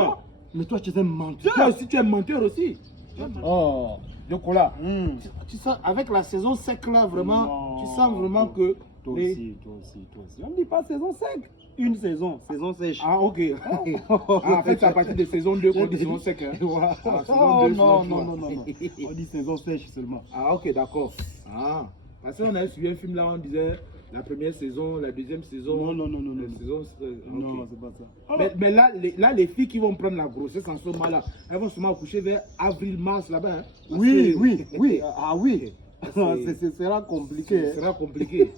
histoire. Mais toi, tu es un menteur. Toi aussi, tu es un menteur aussi. Oh, Yokola. Tu sens, avec la saison sec là, vraiment, Non. tu sens vraiment que... Toi aussi. On ne dit pas saison 5. Une saison sèche. Ah, ok. Ah, en fait, c'est à partir de saison 2 qu'on dit saison sec. Hein. Voilà. Ah, saison Oh, 2, non. saison 3. On dit saison sèche seulement. Ah, ok, d'accord. Ah, parce qu'on avait suivi un film là, on disait la première saison, la deuxième saison. Non. La saison, Non, ok. c'est pas ça. Mais là, les filles qui vont prendre la grossesse en ce moment-là, elles vont sûrement accoucher vers avril-mars là-bas. Hein. Oui. Ah oui. Ce sera compliqué. Ce sera compliqué.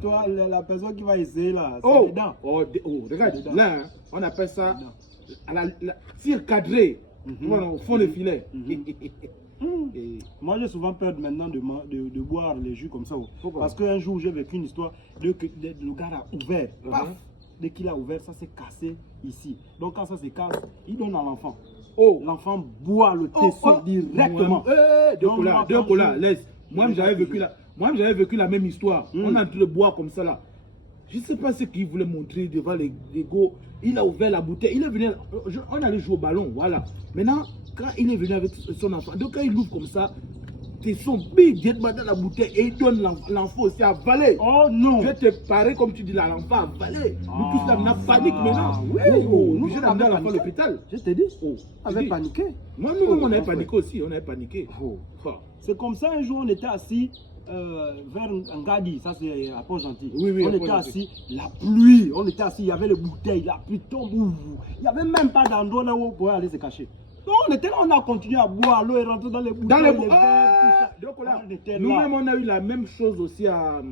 Toi, la personne qui va essayer là, c'est Oh, les dents. regarde, Dedans. là, hein, on appelle ça tir cadré. Tu vois, au fond le filet. Et- Moi, j'ai souvent peur maintenant de boire les jus comme ça. Pourquoi? Parce qu'un jour, j'ai vécu une histoire le gars a ouvert. Paf! Uh-huh. Dès qu'il a ouvert, ça s'est cassé ici. Donc, quand ça se casse, il donne à l'enfant. Oh, L'enfant boit le tesson directement. Deux colas, laisse. Moi, j'avais vécu la même histoire. On est en train de boire comme ça là. Je ne sais pas ce qu'il voulait montrer devant les gars. Il a ouvert la bouteille. Il est venu. On allait jouer au ballon, voilà. Maintenant, quand il est venu avec son enfant, donc quand il ouvre comme ça, c'est son big directement dans la bouteille et il donne l'enfant aussi à avaler. Oh non! Je te parais comme tu dis là, l'enfant a avalé. Nous tous là, on a panique maintenant. Oui, Nous, j'ai on ramené avait l'enfant à paniqué. l'hôpital. Je t'ai dit, Oh, on avait paniqué. Moi-même, on avait paniqué aussi. On avait paniqué. Oh. Oh. C'est comme ça, un jour, on était assis vers un Ngadi, ça c'est à Port-Gentil. Oui, on à était Port-Gentil. assis, la pluie, on était assis, il y avait les bouteilles, la pluie tombe. Il n'y avait même pas d'endroit là où on pouvait aller se cacher. Donc on était là, on a continué à boire, l'eau est rentrée dans les bouteilles. Dans les verres, tout ça. donc là, On était là. nous-mêmes, on a eu la même chose aussi à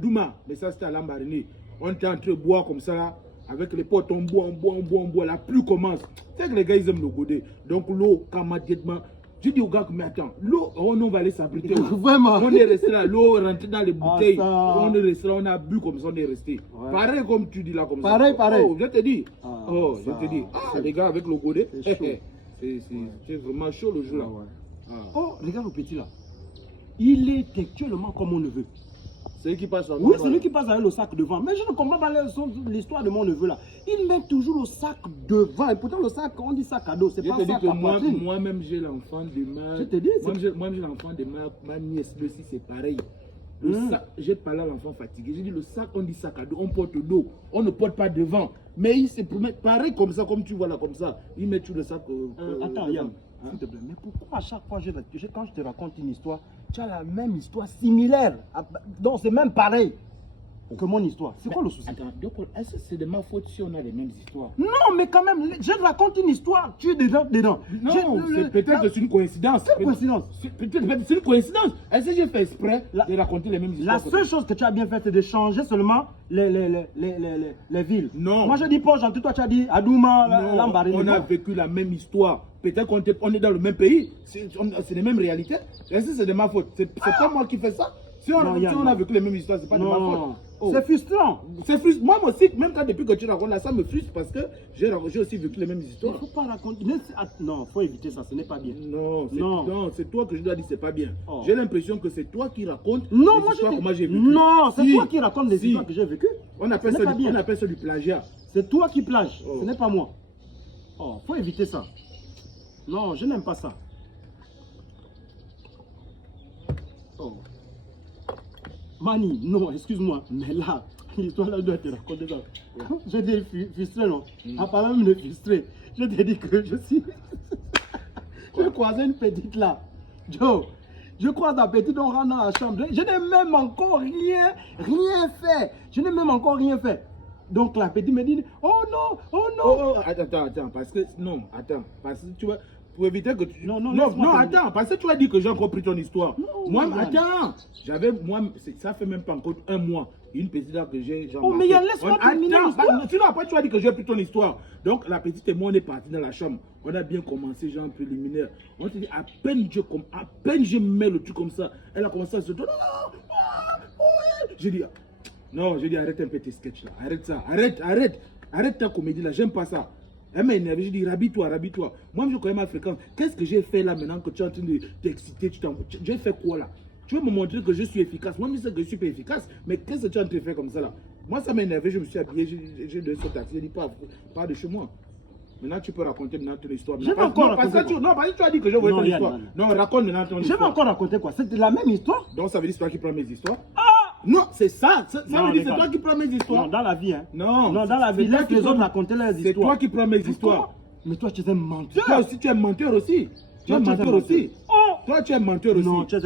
Douma. Mais ça, c'était à Lambaréné. On était en train de boire comme ça, là, avec les potes, on boit. La pluie commence. C'est que les gars, ils aiment le godet. Donc l'eau, immédiatement. Je dis aux gars, mais attends, l'eau, on va aller s'abriter. Vraiment. On est resté là, l'eau est rentrée dans les bouteilles. ça. On est resté là, on a bu comme ça, on est resté. Ouais. Pareil comme tu dis là, comme Pareil. ça. Oh, je te dis. Ah, Je te dis. Ah, les gars, avec le godet, c'est chaud. c'est vraiment chaud le jour là. Ah. Oh, regarde le petit là. Il est actuellement comme on le veut. C'est lui qui passe en Oui, c'est lui qui passe avec le sac devant. Mais je ne comprends pas l'histoire de mon neveu là. Il met toujours le sac devant. Et pourtant, le sac, on dit sac à dos. C'est Je pas te dis sac que à poitrine. moi-même j'ai l'enfant de ma. Je te dis, Moi j'ai l'enfant de ma nièce aussi, c'est pareil. J'ai parlé à l'enfant fatigué. J'ai dit le sac, on dit sac à dos, on porte dos. On ne porte pas devant. Mais il se promet pareil comme ça, comme tu vois là, comme ça. Il met tout le sac. Attends, devant. Yann, s'il te plaît. Mais pourquoi à chaque fois, quand je te raconte une histoire, tu as la même histoire similaire? Donc, c'est même pareil que mon histoire. C'est quoi le souci? Attends, donc est-ce que c'est de ma faute si on a les mêmes histoires? Non, mais quand même, je raconte une histoire, tu es dedans. Non, peut-être que c'est une coïncidence. Quelle coïncidence? Peut-être c'est une coïncidence. Est-ce que j'ai fait exprès de raconter les mêmes histoires? La seule chose que tu as bien fait, c'est de changer seulement les villes. Non. Moi, je dis Port-Gentil, toi, tu as dit Adouma, Non, Lambaréné. on a vécu la même histoire. Peut-être qu'on est dans le même pays. C'est les mêmes réalités. Est-ce que c'est de ma faute? C'est pas moi qui fais ça. Si on a vécu les mêmes histoires, c'est pas de ma faute. Oh. C'est frustrant. C'est frustrant. Moi aussi, même quand depuis que tu racontes là, ça me frustre parce que j'ai aussi vécu les mêmes Il histoires. ne faut pas raconter. Non, il faut éviter ça, ce n'est pas bien. Non, c'est toi que je dois dire c'est pas bien. Oh. J'ai l'impression que c'est toi qui racontes Non, les moi histoires je que moi j'ai dis. vécues. Non, c'est Si. toi qui racontes les Si. histoires que j'ai vécues. On appelle Ce n'est ça pas bien. du plagiat. C'est toi qui plages, Oh. ce n'est pas moi. Oh, faut éviter ça. Non, je n'aime pas ça. Oh. Mani, non, excuse-moi, mais là, l'histoire là doit te raconter ça. Je dis frustré, non? En parlant même de frustré, je te dis que je suis. Je croisé une petite là. Joe, je croise la petite, on rentre dans la chambre. Je n'ai même encore rien fait. Je n'ai même encore rien fait. Donc la petite me dit, oh non, oh non. Attends, parce que tu vois, pour éviter que tu... Non, attends, parce que tu as dit que j'ai encore pris ton histoire. Non, Moi, Yann. attends, ça fait même pas encore un mois, une petite là que j'ai... Oh, mais Yann, laisse-moi terminer l'histoire. Sinon, après, tu as dit que j'ai pris ton histoire. Donc, la petite et moi, on est partis dans la chambre. On a bien commencé, genre préliminaire. On s'est dit, à peine je mets le truc comme ça, elle a commencé à se dire, j'ai dit, non, j'ai dit, arrête un peu tes sketchs là, arrête ça, arrête ta comédie là, j'aime pas ça. Elle m'a énervé, j'ai dit, rabis-toi. Moi, je connais ma fréquence. Qu'est-ce que j'ai fait là maintenant que tu es en train de t'exciter, j'ai fait quoi là? Tu veux me montrer que je suis efficace? Moi, je sais que je suis pas efficace, mais qu'est-ce que tu es en train de faire comme ça là? Moi, ça m'a énervé, je me suis habillé, j'ai donné ce taxi, j'ai dit pas de chez moi. Maintenant, tu peux raconter maintenant ton histoire. Je vais encore raconter. Non, parce que tu as dit que je voulais ton histoire. Non, raconte maintenant ton Je histoire. vais encore raconter quoi? C'est la même histoire? Donc, ça veut dire que c'est toi qui prends mes histoires? Ah! Non, c'est ça. Ça Non, veut dire que c'est regarde. toi qui prends mes histoires. Non, dans la vie, hein. Non. Non, dans la c'est vie, toi laisse qui les prends- autres raconter leurs histoires. C'est toi qui prends mes histoires. Mais toi, tu es un menteur. Toi aussi, tu es menteur aussi. Tu es Non, tu es un menteur aussi. menteur. Oh! Toi, tu es menteur aussi. Non, tu es